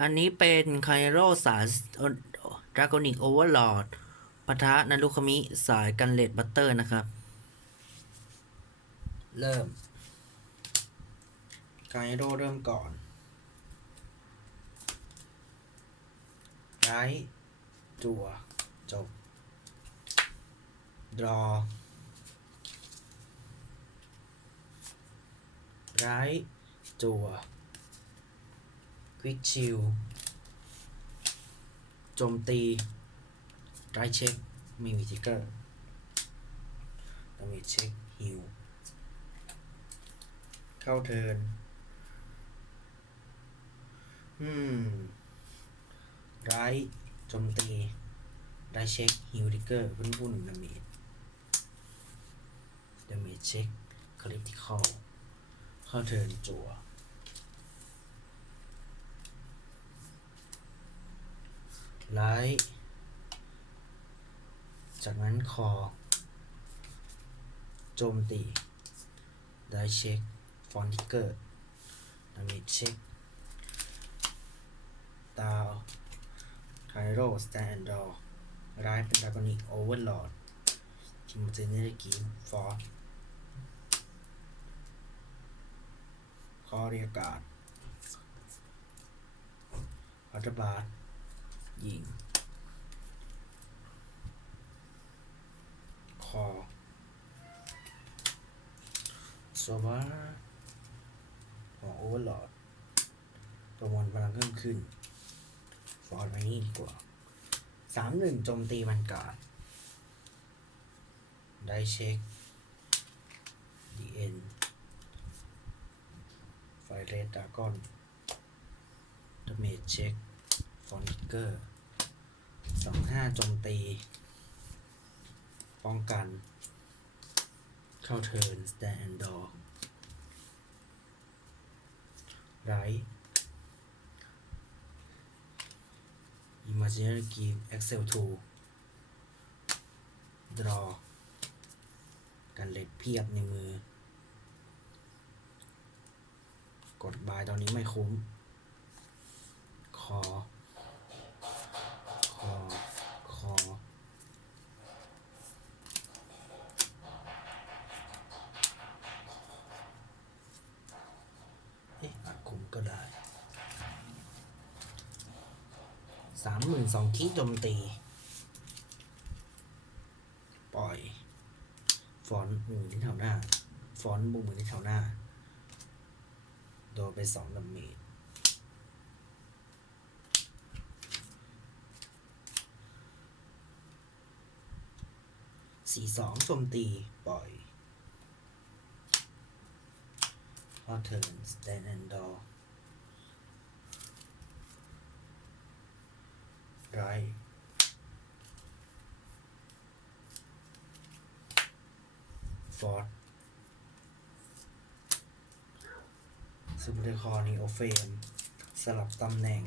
อันนี้เป็นไคโรสายดราโกนิกโอเวอร์ลอดปะทะนารุคามิสายกันเลดบัตเตอร์นะครับ เริ่มไคโรเริ่มก่อนไรจัว จบ ดรอไรจัว วิกชิลโจมตีไรเช็คไม่มีทิกเกอร์ดาเมจเช็คฮิวเข้าเทิร์นอืมไรโจมตีไรเช็คฮิวทิกเกอร์พุ่นพุ่นดาเมจดาเมจเช็คคริติคอลเข้าเทิร์นจั่ว ไลท์จากนั้นคอโจมตี ได้เช็ค ฟอนติเกอร์ดามจเช็คตาไคโรสแตนดอร์ไลท์เป็นดากอนิกโอเวอร์ลอดทิมเจเนอร์กีมฟอร์คอเรียกาดอัตบาร์ ยิง คอโซบาของโอเวอร์ลอดประมวลพลังเพิ่มขึ้น ฟอร์ดไว้นี่ดีกว่าสามหนึ่งโจมตีมันกาดได้เช็คดีเอ็นไฟเรดดากอนดาเมจเช็ค ฟอนิเกอร์ สองห้าโจมตี ป้องกัน เข้าเทิร์นสแตนดอร์ไรอิม a จิเนอร์กีมเอ็กเซลทูดรอกันเล็ดเพียบในมือ กดบายตอนนี้ไม่คุ้ม คอ คอ คอ เอ๊ะอาจคุมก็ได้ สามหมื่นสองคิโจมตี ปล่อย ฟอนต์หมุนที่แถวหน้า ฟอนต์บุกหมุนที่แถวหน้า โดนไปสองดาเมจสี่สองโจมตี ปล่อยพอเทิร์นสแตนแอนดอร์ ไร ฟอร์ดซูเปอร์คอร์นีโอเฟมสลับตำแหน่ง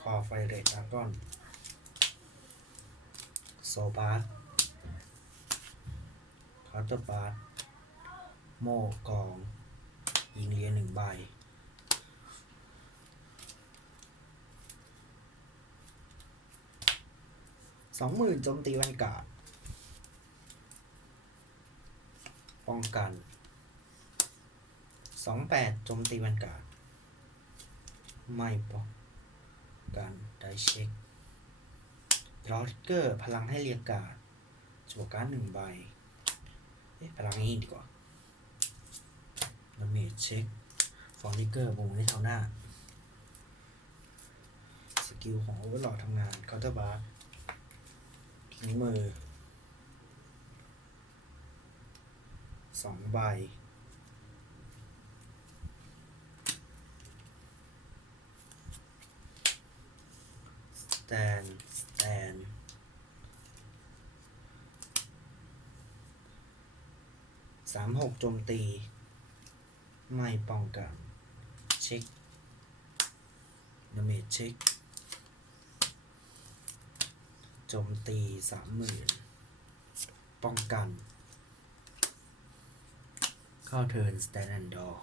คอไฟเรดดากอน โซบาร์คาร์เตอร์บาร์โมกอง ยิงเรียนหนึ่งใบสองหมื่นโจมตีวันกาดป้องกันสองแปดโจมตีวันกาดไม่ป้องการได้เช็คดรอทิกเกอร์พลังให้เรียงกาดจั่วการ์ดหนึ่งใบเอ๊ะพลังนี้ดีกว่า ดาเมจเช็ค ฟอร์นิเกอร์บุงให้เท่าหน้า สกิลของโอเวอร์หลอดทำงานเคาน์เตอร์บาร์ทิ้งมือสองใบสแตนสแตนสามหกโจมตี ไม่ป้องกันเช็คดาเมจเช็คโจมตีสามหมื่นป้องกันเคเข้าเทิร์นสแตนแอนดอร์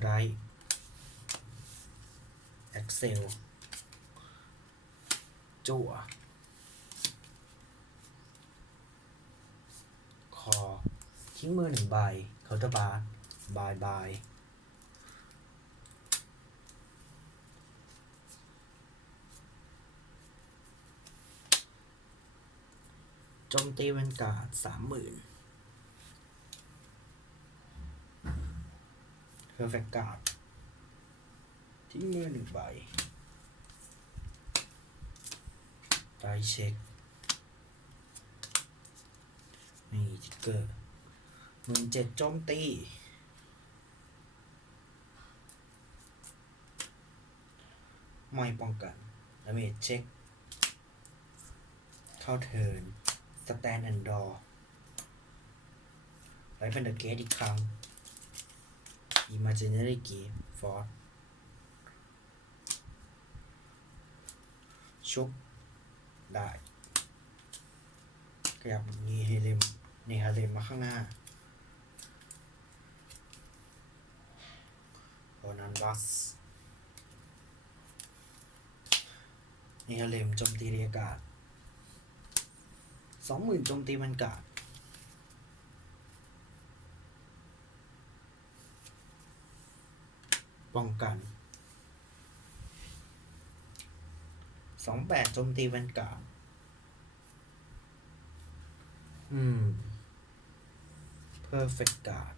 ไรเอ็กเซลจั่วคอ ทิ้งมือหนึ่งใบเคาน์เตอร์บาร์บายบายโจมตีแวนการ์ดสามหมื่นเพอร์เฟกการ์ดทิ้งมือหนึ่งใบไดเช็คนี่ทิกเกอร์ หมื่นเจ็ดโจมตีไม่ป้องกันดาเมจเช็ค เข้าเทิร์นสแตนแอนดอร์ไลฟ์เฟนเดอร์เกตอีกครั้ง Imaginary Game Force ชุบ ได้ขยับนีเฮเลมเนฮาเลมมาข้างหน้า โอนันบัสเนฮาเลมโจมตีเรียกาศสองหมื่นโจมตีมันกาดป้องกันสองแปดโจมตีมันกาดอืม perfect guard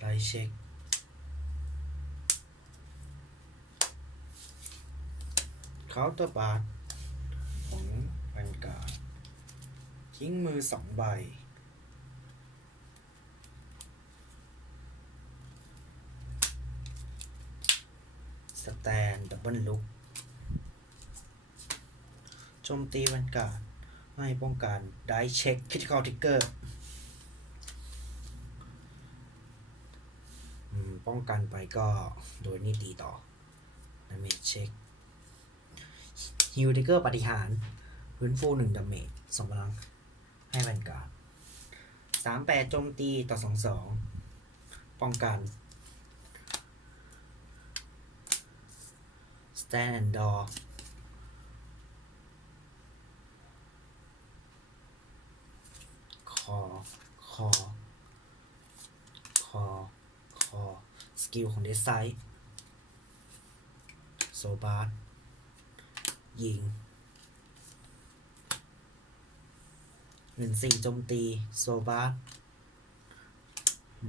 ไลเช็ค เคาน์เตอร์บาร์ของแวนการ์ดทิ้งมือสองใบ สแตนดับเบิลลุกโจมตีแวนการ์ดไม่ป้องกันได้เช็คคิ t คอลทิกเกอร์ป้องกันไปก็โดยนี่ตีต่อดาเมจเช็ค ฮิวทิเกอร์ปฏิหารพื้นฟูหนึ่งดาเมจสองพลัง ให้แวนการ์ดสามแปดโจมตีต่อสองสองป้องกันสแตนดอร์คอ คอ คอ คอ สกิลของเดซไซโซบาร์ ยิงหนึ่งสี่โจมตี โซบาส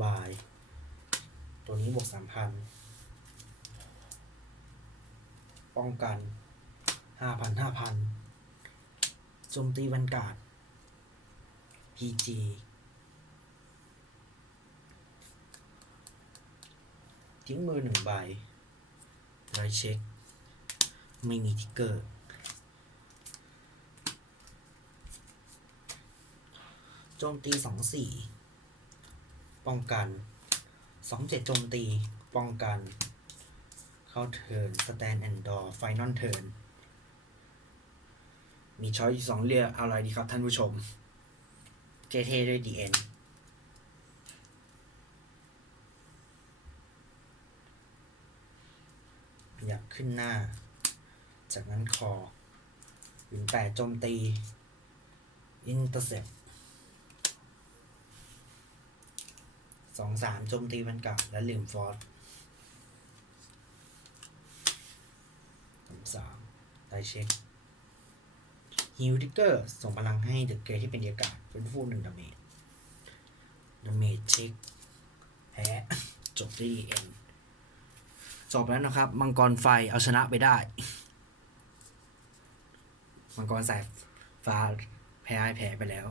บาย ตัวนี้บวกสามพันป้องกันห้าพันห้าพันโจมตีวันการ์ด PG ทิ้งมือหนึ่งใบไรเช็ค ไม่มีทิกเกอร์ โจมตีสองสี่ป้องกันสองเจ็ดโจมตีป้องกัน เข้าเทิร์นสแตนแอนดอร์ไฟนอลเทิร์นมีช้อยสองเลือกอะไรดีครับท่านผู้ชม เจเทด้วยดีเอ็นอยากขึ้นหน้า จากนั้นคอวินแปดโจมตี อินเตอร์เซป สองสามโจมตีมันกลับและลืมฟอร์สสามสามได้เช็คฮิวทิกเกอร์ส่งพลังให้เดอะเกรที่เป็นเดียกาศเป็นฟูหนึ่งดาเมจดาเมจเช็คแพ้จบที่เอ็นจบแล้วนะครับ มังกรไฟเอาชนะไปได้ มังกรสายฟ้าแพ้แพ้ไปแล้ว